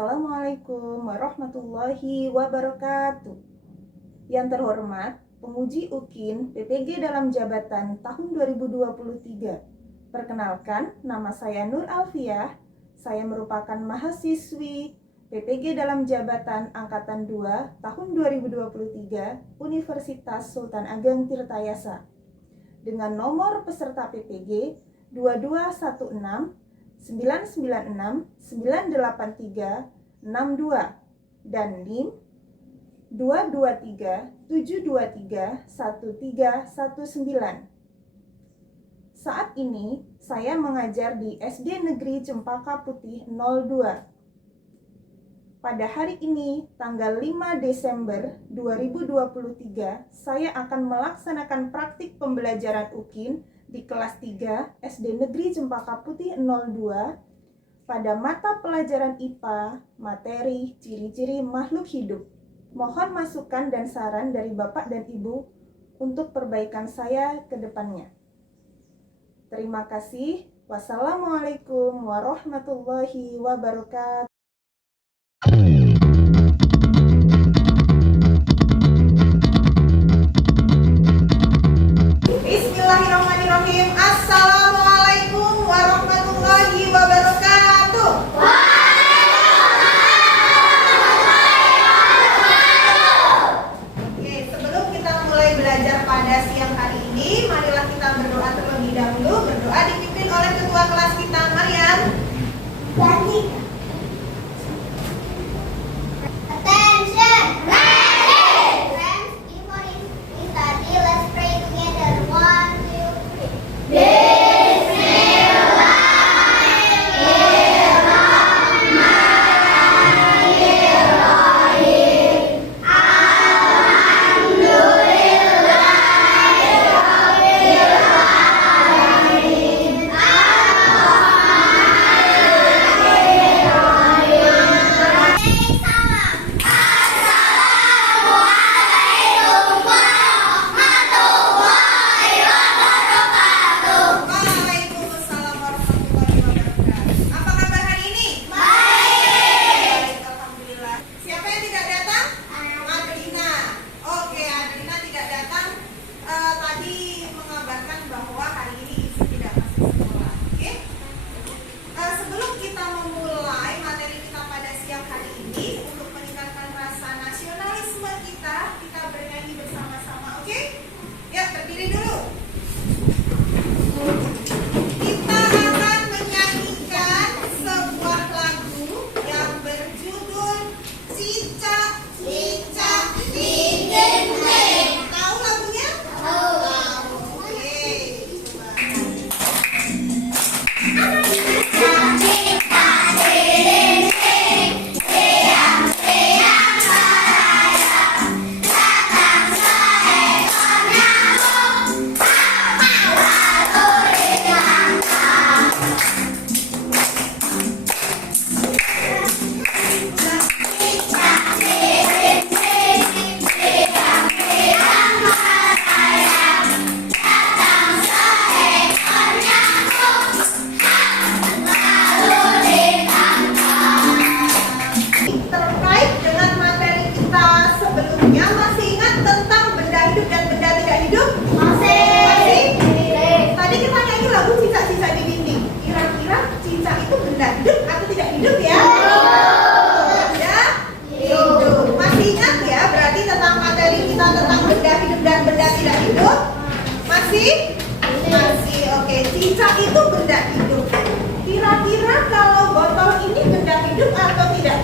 Assalamualaikum warahmatullahi wabarakatuh. Yang terhormat, penguji UKIN PPG dalam jabatan tahun 2023. Perkenalkan, nama saya Nur Alfiah. Saya merupakan mahasiswi PPG dalam jabatan Angkatan 2 tahun 2023 Universitas Sultan Ageng Tirtayasa. Dengan nomor peserta PPG 2216 996 983 62 dan NIM 223 723 1319. Saat ini saya mengajar di SD Negeri Cempaka Putih 02. Pada hari ini, tanggal 5 Desember 2023, saya akan melaksanakan praktik pembelajaran UKIN di kelas 3 SD Negeri Cempaka Putih 02 pada mata pelajaran IPA, materi ciri-ciri makhluk hidup. Mohon masukan dan saran dari Bapak dan Ibu untuk perbaikan saya ke depannya. Terima kasih. Wassalamualaikum warahmatullahi wabarakatuh. Bismillahirrahmanirrahim. Assalamualaikum warahmatullahi wabarakatuh. Oke, sebelum kita mulai belajar pada siang hari ini, marilah kita berdoa terlebih dahulu. Berdoa dipimpin oleh ketua kelas kita, Maryam. Masih. Oke, cicak itu benda hidup. Kira-kira kalau botol ini benda hidup atau tidak?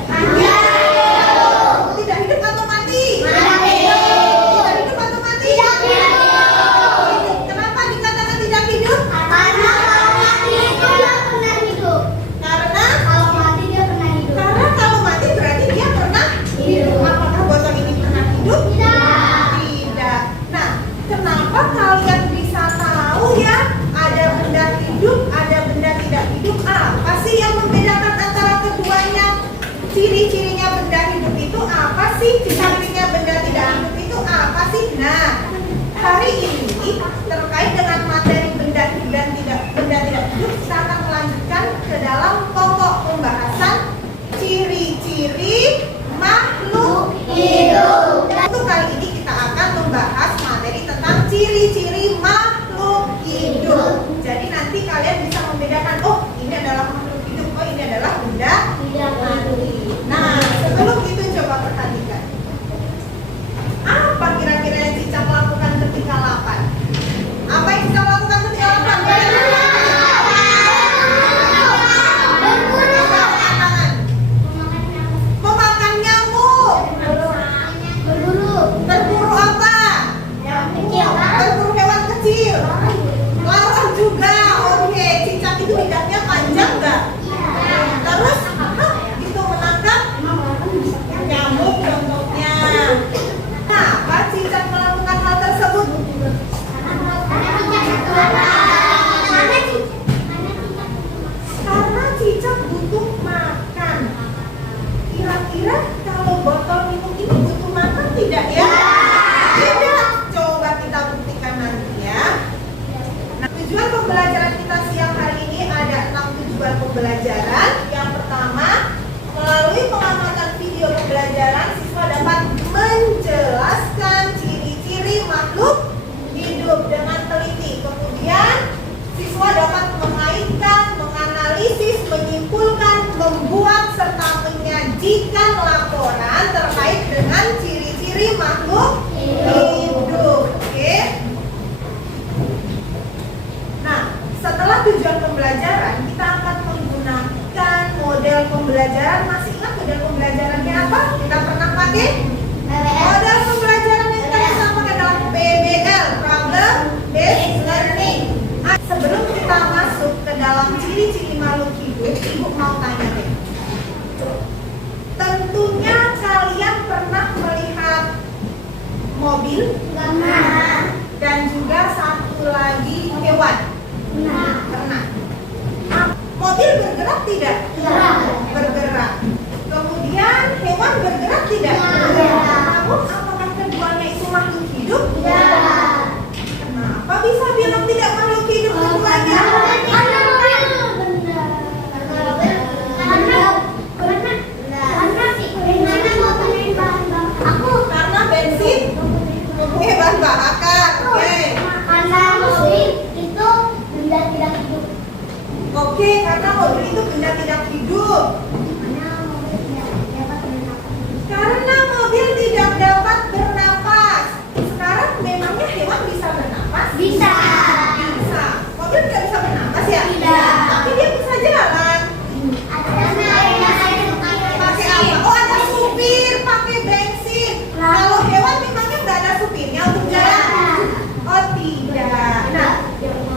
Tidak hidup atau mati? Tidak hidup atau mati? Hidup. Kenapa dikatakan tidak hidup? Karena kalau mati dia pernah hidup. Karena Kalau mati dia pernah hidup. Karena kalau mati berarti dia pernah hidup. Apakah botol ini pernah hidup? Tidak. Nah, kenapa kalian bisa tahu ya ada benda hidup, ada benda tidak hidup? Apa sih yang membedakan antara keduanya? Ciri-cirinya benda hidup itu apa sih? Ciri-cirinya benda tidak hidup itu apa sih? Nah, hari ini terkait dengan materi benda hidup dan benda tidak hidup, kita akan melanjutkan ke dalam pokok pembahasan ciri-ciri ciri-ciri makhluk hidup. Untuk kali ini kita akan membahas materi tentang ciri-ciri makhluk hidup. Jadi nanti kalian bisa membedakan, oh ini adalah makhluk hidup, oh ini adalah benda mati. Nah, sebelum itu coba perhatikan. Apa kira-kira yang Cicak lakukan ketika lapar? Apa yang Cicak lakukan ketika lapar? Memakan nyamuk. Berburu apa? Berburu hewan kecil. Lawan juga. Oke, Cicak itu lidahnya panjang nggak? Terus itu menangkap nyamuk contohnya. Kenapa Cicak melakukan hal tersebut? Karena Cicak butuh makan. Kira-kira kalau botol minum ini butuh makan tidak ya? Tidak. Coba kita buktikan nanti ya. Nah, tujuan pembelajaran kita siang hari ini ada 6 tujuan pembelajaran. Yang pertama, melalui pengamatan video pembelajaran, siswa dapat menjelaskan ciri-ciri makhluk hidup dengan teliti. Kemudian, siswa dapat mengaitkan, menganalisis, menyimpulkan, membuat, serta menyajikan laporan terkait dengan ciri-ciri makhluk hidup. Oke? Nah, setelah tujuan pembelajaran, kita akan menggunakan model pembelajaran. Masih ingat model pembelajarannya apa? Kita pernah pakai? Model pembelajaran yang kita bisa pakai adalah PBL, Problem Based Learning. Sebelum kita masuk ke dalam ciri-ciri makhluk hidup, Ibu mau tanya deh. Tentunya kalian pernah melihat mobil dan juga satu lagi hewan. Pernah. Mobil bergerak tidak? Bergerak. Kemudian hewan bergerak tidak? Namun apakah keduanya itu makhluk hidup? Kenapa bisa bilang tidak makhluk hidup keduanya? Karena bensin mempunyai bahan bakar. Oke. Oke, karena mobil itu benda tidak hidup. Karena mobil tidak dapat bernapas. Sekarang memangnya hewan bisa bernapas? Bisa. Mobil tidak bisa bernapas ya? Tidak. Tapi dia bisa jalan. Pakai apa? Oh, ada supir, pakai bensin. Kalau hewan memangnya nggak ada supirnya untuk jalan? Oh, tidak. Nah,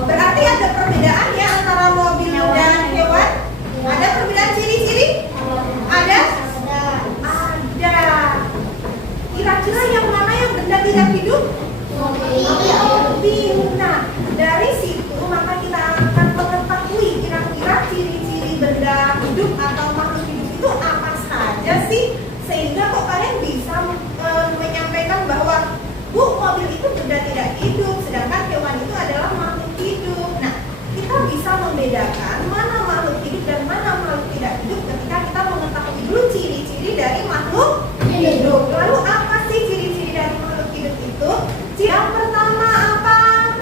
berarti ada perbedaan ya antara mobil dan hewan? Ada perbedaan ciri-ciri? Ada. Kira-kira yang mana yang benda tidak hidup? Mobil. Nah, dari situ maka kita akan mengetahui kira-kira ciri-ciri benda hidup atau makhluk hidup itu apa saja sih, sehingga kok kalian bisa menyampaikan bahwa mobil itu benda tidak hidup, sedangkan hewan itu adalah makhluk hidup. Nah, kita bisa membedakan mana makhluk hidup dan mana makhluk tidak hidup ketika kita mengetahui dulu ciri-ciri dari makhluk hidup. Lalu apa sih ciri-ciri dari makhluk hidup itu? Yang pertama apa?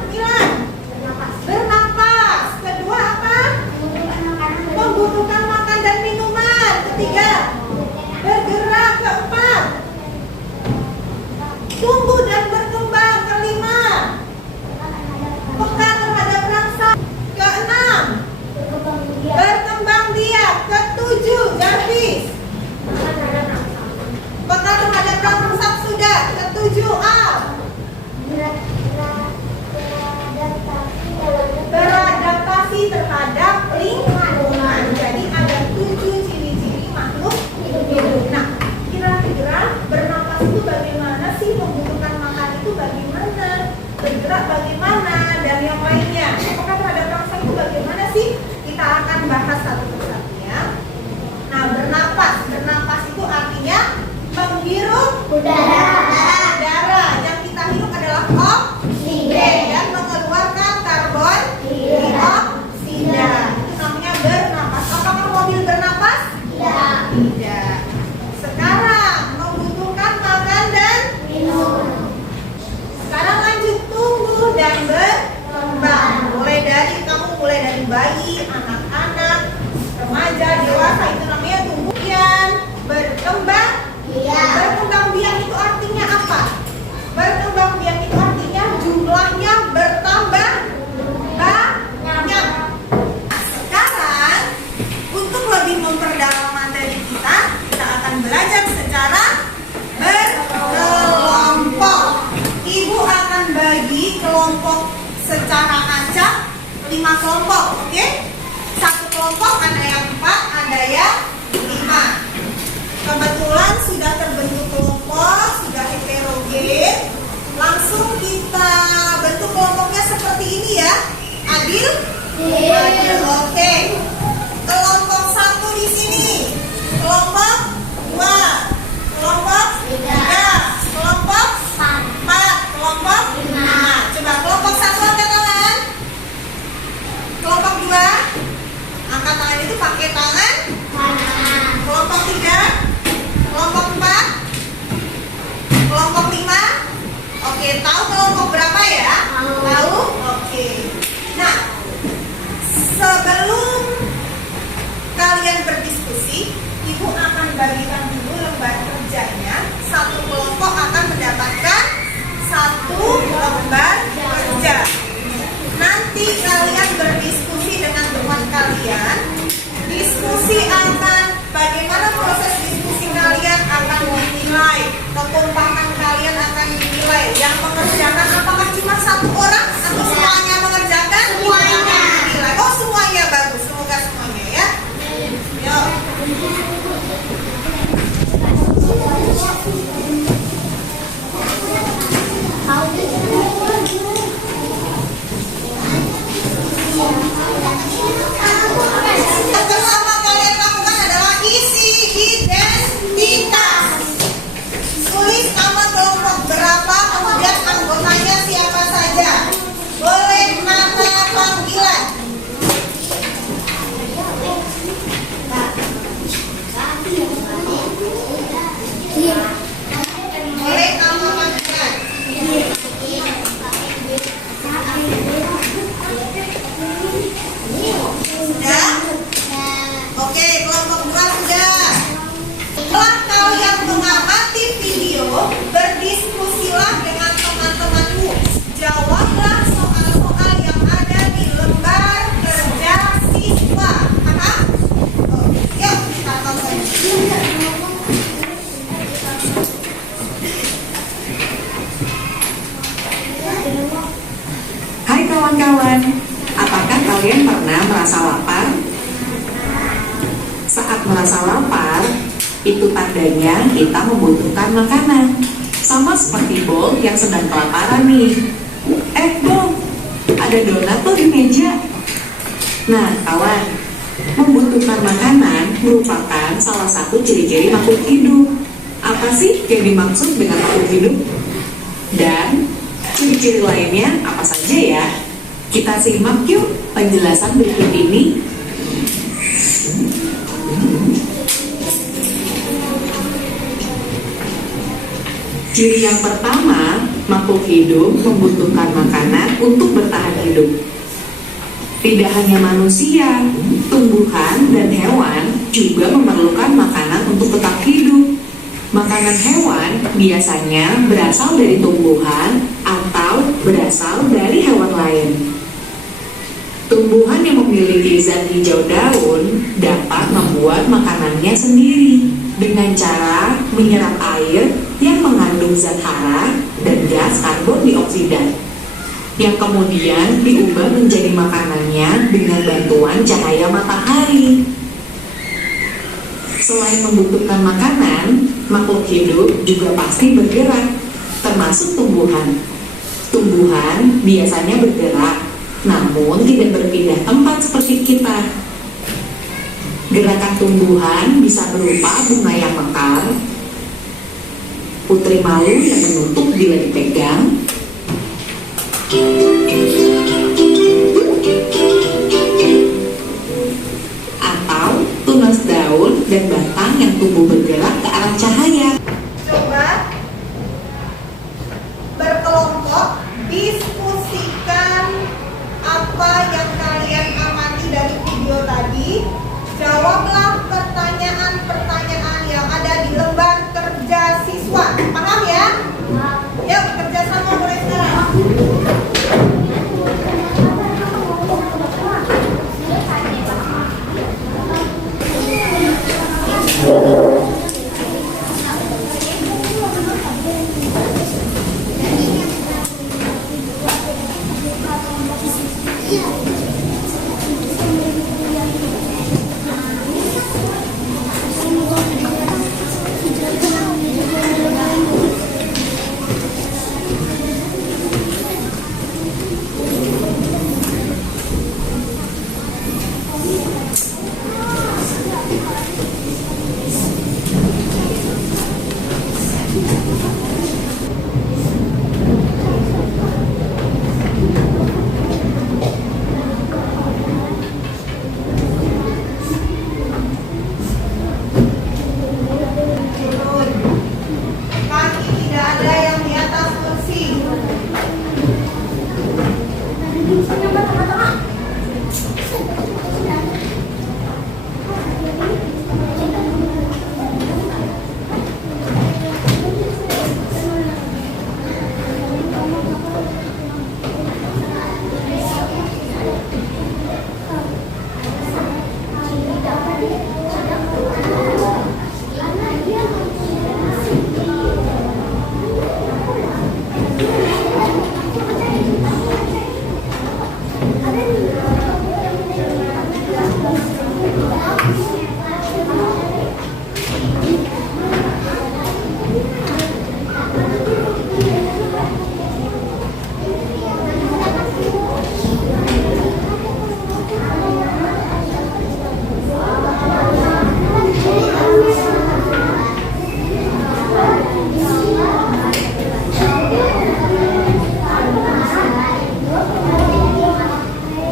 Milan? Bernapas. Kedua apa? Membutuhkan makan dan minuman. Ketiga, bergerak. Keempat, tumbuh dan berkembang. Kelima, peka terhadap rasa. Keenam, berkembang biak. Ketujuh, Jarvis, peka terhadap rangsa sudah. Ketujuh, Al, beradaptasi terhadap lingkungan. Jadi ada 7 ciri-ciri makhluk hidup. Nah, kira-kira bernapas itu bagaimana sih? Membutuhkan makan itu bagaimana? Bergerak bagaimana? Dan yang lainnya. Apakah terhadap rangsa itu bagaimana sih? Kita akan bahas satu persatu ya. Nah, bernapas. Bernapas itu artinya menghirup udara. Yang kita hirup adalah oksigen dan mengeluarkan karbon dioksida. Itu namanya bernapas. Apakah mobil bernapas? Tidak. remaja, dewasa itu namanya tumbuh biak. Berkembang. Iya. Berkembang biak itu artinya apa? Berkembang biak itu artinya jumlahnya bertambah banyak. Sekarang untuk lebih memperdalam materi kita akan belajar secara berkelompok. Ibu akan bagi kelompok secara acak 5 kelompok, oke? Satu kelompok ada yang 4, ada yang 5. Kebetulan sudah terbentuk kelompok, sudah heterogen. Langsung kita bentuk kelompoknya seperti ini ya. Adil? Adil, oke. Kelompok 1 di sini. Kelompok 2. Kelompok 3. Kelompok 4. Kelompok 5. Coba kelompok 1 angkat tangan. Kelompok 2 angkat tangan itu pakai tangan kanan. Kelompok 3. Kelompok 4. Kelompok 5. Oke, tahu kelompok berapa ya? Tahu? Oke. Nah, sebelum kalian berdiskusi, Ibu akan bagikan dulu lembar kerjanya. Satu kelompok akan mendapatkan 1 lembar kerja. Nanti kalian berdiskusi dengan teman kalian. Diskusi akan bagaimana proses diskusi kalian akan dinilai. Kekompakan kalian akan dinilai. Yang mengerjakan apakah cuma 1 orang atau semuanya mengerjakan? Semuanya. Dinilai. Oh, semuanya bagus. Semoga semuanya ya. Yuk. Yang pertama kalian lakukan adalah isi identitas. Tulis nama kelompok berapa, kemudian anggotanya siapa saja. Boleh nama panggilan. Boleh nama panggilan. Sudah? Oke, kelompok 2 sudah. Setelah kalian mengamati video, berdiskusilah dengan teman-temanmu. Jawablah soal-soal yang ada di lembar kerja siswa. Paham? Yuk, kita tonton. Hai kawan-kawan, apakah kalian pernah merasa lapar? Saat merasa lapar, itu tandanya kita membutuhkan makanan. Sama seperti Bol yang sedang kelaparan nih. Bol, ada donat tuh di meja. Nah, kawan, membutuhkan makanan merupakan salah satu ciri-ciri makhluk hidup. Apa sih yang dimaksud dengan makhluk hidup? Dan ciri-ciri lainnya apa saja ya? Kita simak yuk penjelasan berikut ini. Ciri yang pertama, makhluk hidup membutuhkan makanan untuk bertahan hidup. Tidak hanya manusia, tumbuhan dan hewan juga memerlukan makanan untuk tetap hidup. Makanan hewan biasanya berasal dari tumbuhan atau berasal dari hewan lain. Tumbuhan yang memiliki zat hijau daun dapat membuat makanannya sendiri dengan cara menyerap air yang mengandung zat hara dan gas karbon dioksida, yang kemudian diubah menjadi makanannya dengan bantuan cahaya matahari. Selain membutuhkan makanan, makhluk hidup juga pasti bergerak, termasuk tumbuhan. Tumbuhan biasanya bergerak, namun tidak berpindah tempat seperti kita. Gerakan tumbuhan bisa berupa bunga yang mekar, putri malu yang menutup bila dipegang, atau tunas daun dan batang yang tumbuh bergerak ke arah cahaya. Coba berkelompok diskusikan apa yang kalian amati dari video tadi. Jawab Jawablah pertanyaan-pertanyaan yang ada di lembar kerja siswa. Paham ya? Yuk, kerja sama mulai sekarang. Kaki tidak ada yang di atas kursi.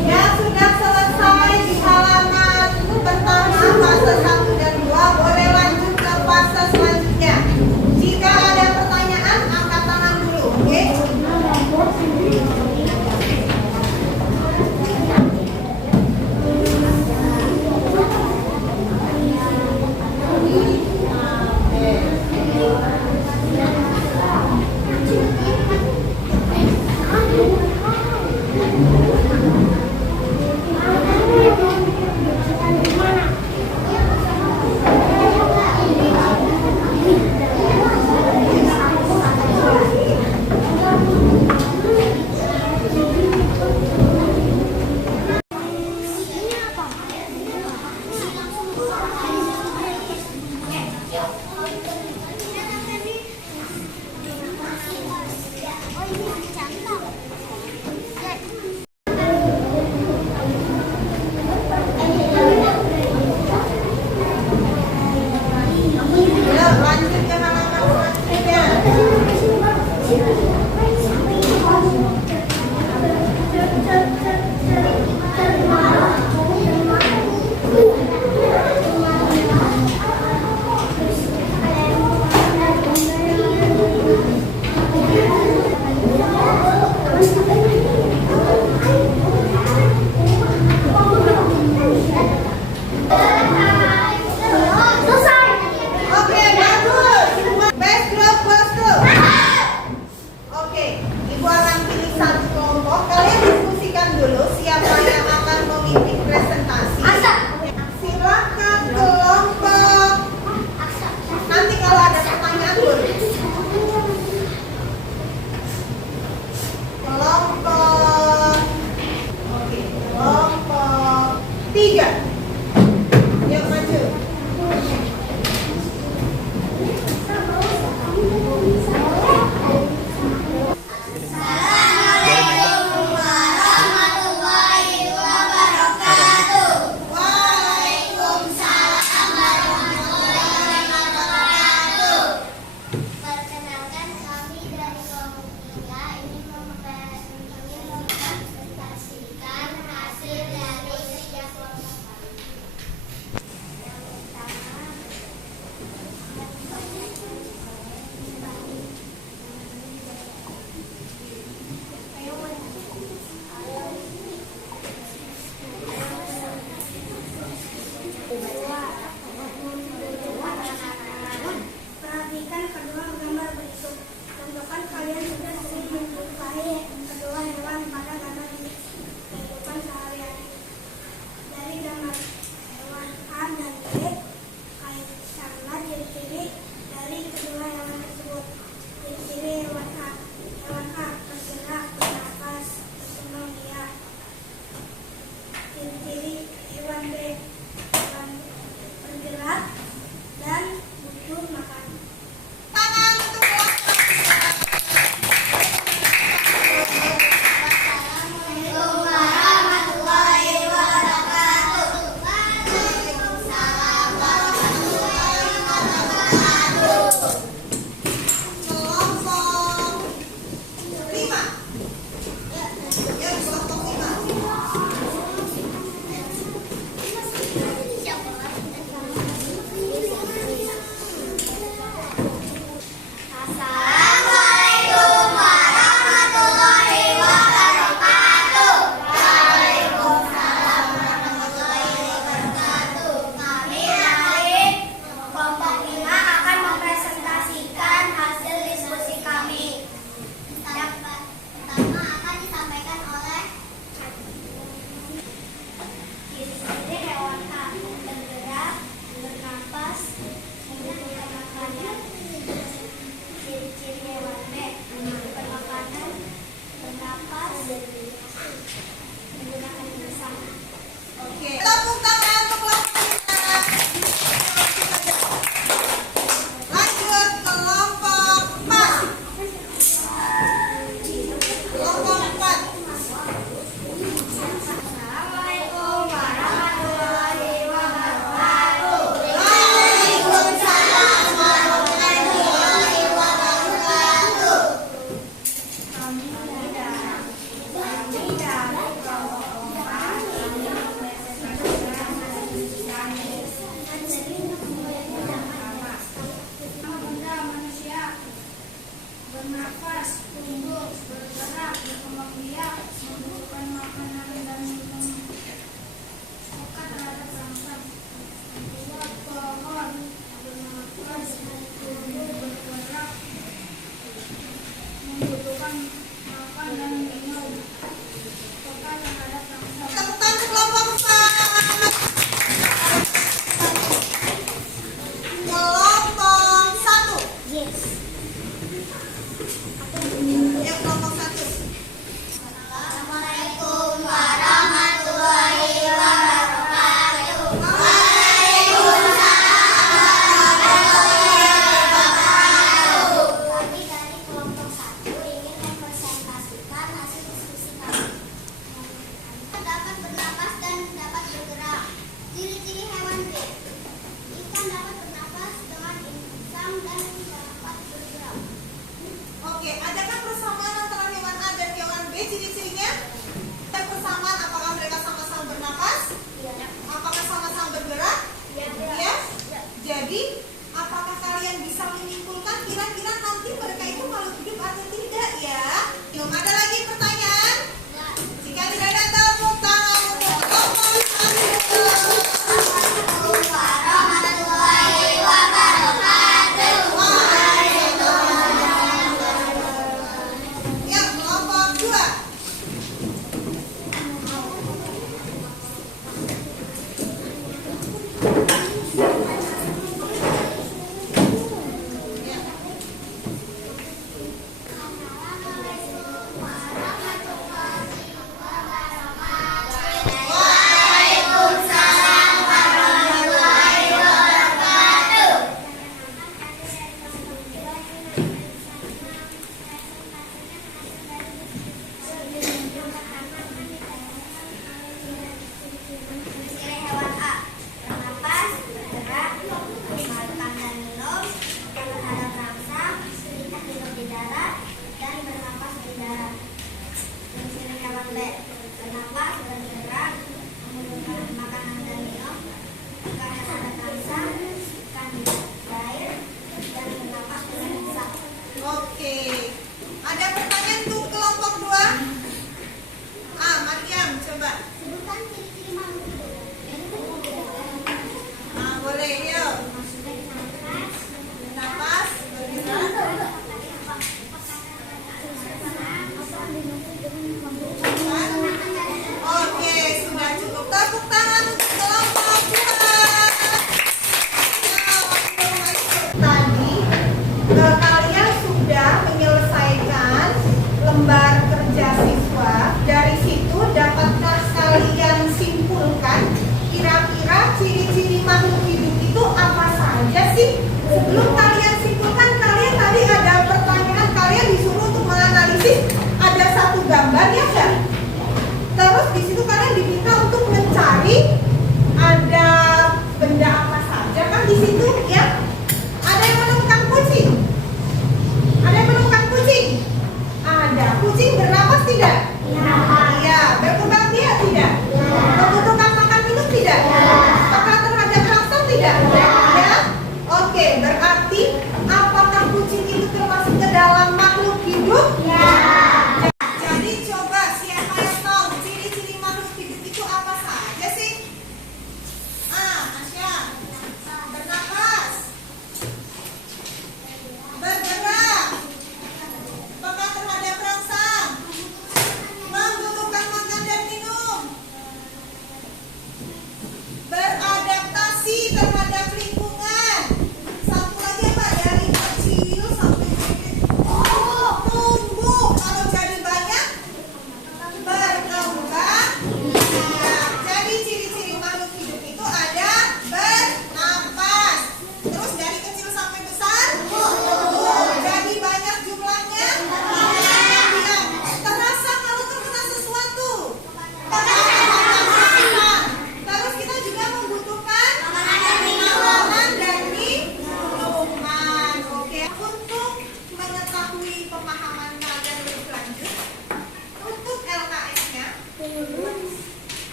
Ya, sudah selesai di halaman pertama fase 1 dan 2, boleh lanjut ke fase selanjutnya. Jika ada pertanyaan, angkat tangan dulu, oke? kedua gambar berikut. Contohkan kalian sudah